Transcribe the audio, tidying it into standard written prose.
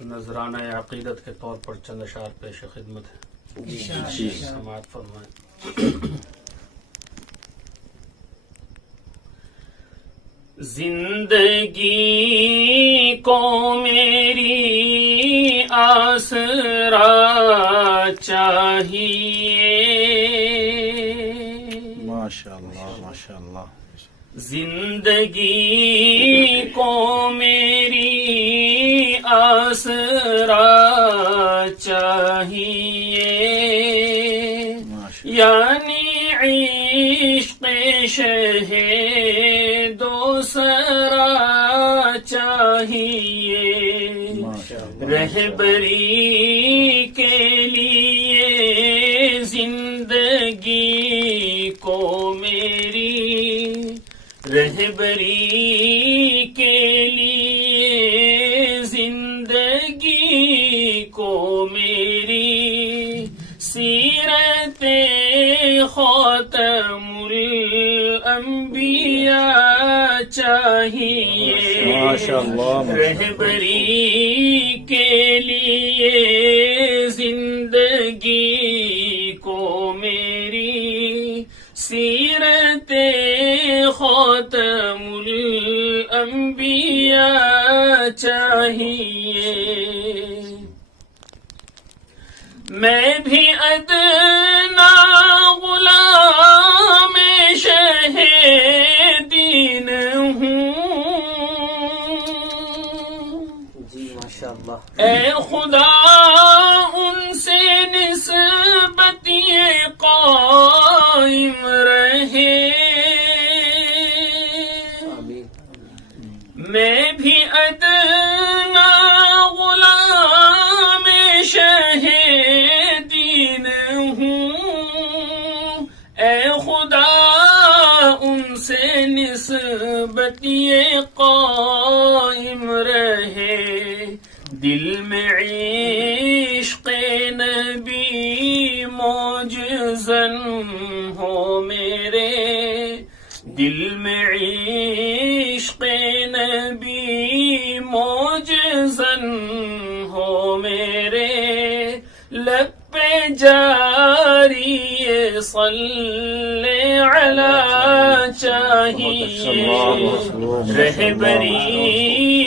نذرانہ عقیدت کے طور پر چند اشعار پیش خدمت ہے، سماعت فرمائیں۔ زندگی کو میری آسرا چاہیے، ماشاءاللہ ماشاءاللہ۔ زندگی کو میری آسرا چاہیے، یعنی عشق شہ دوسرا چاہیے، رہبری کے لیے زندگی کو میری، رہبری کے لیے زندگی کو میری، سیرت خاتم الانبیاء چاہیے، رہبری کے لیے زندگی کو میری، سیرت خاتم الانبیاء چاہیے۔ میں بھی ادنا غلام شہ دین ہوں، جی ماشاءاللہ۔ اے خدا ان سے نسبت یہ قائم رہے، میں بھی ادنا غلام شہ دین ہوں، اے خدا ان سے نسبت یہ قائم رہے، دل میں عشق نبی موجزن ہو میرے، دل میں عشق نبی موجزن ہو میرے، لب پہ جاری صلی علی چاہیے، رہبری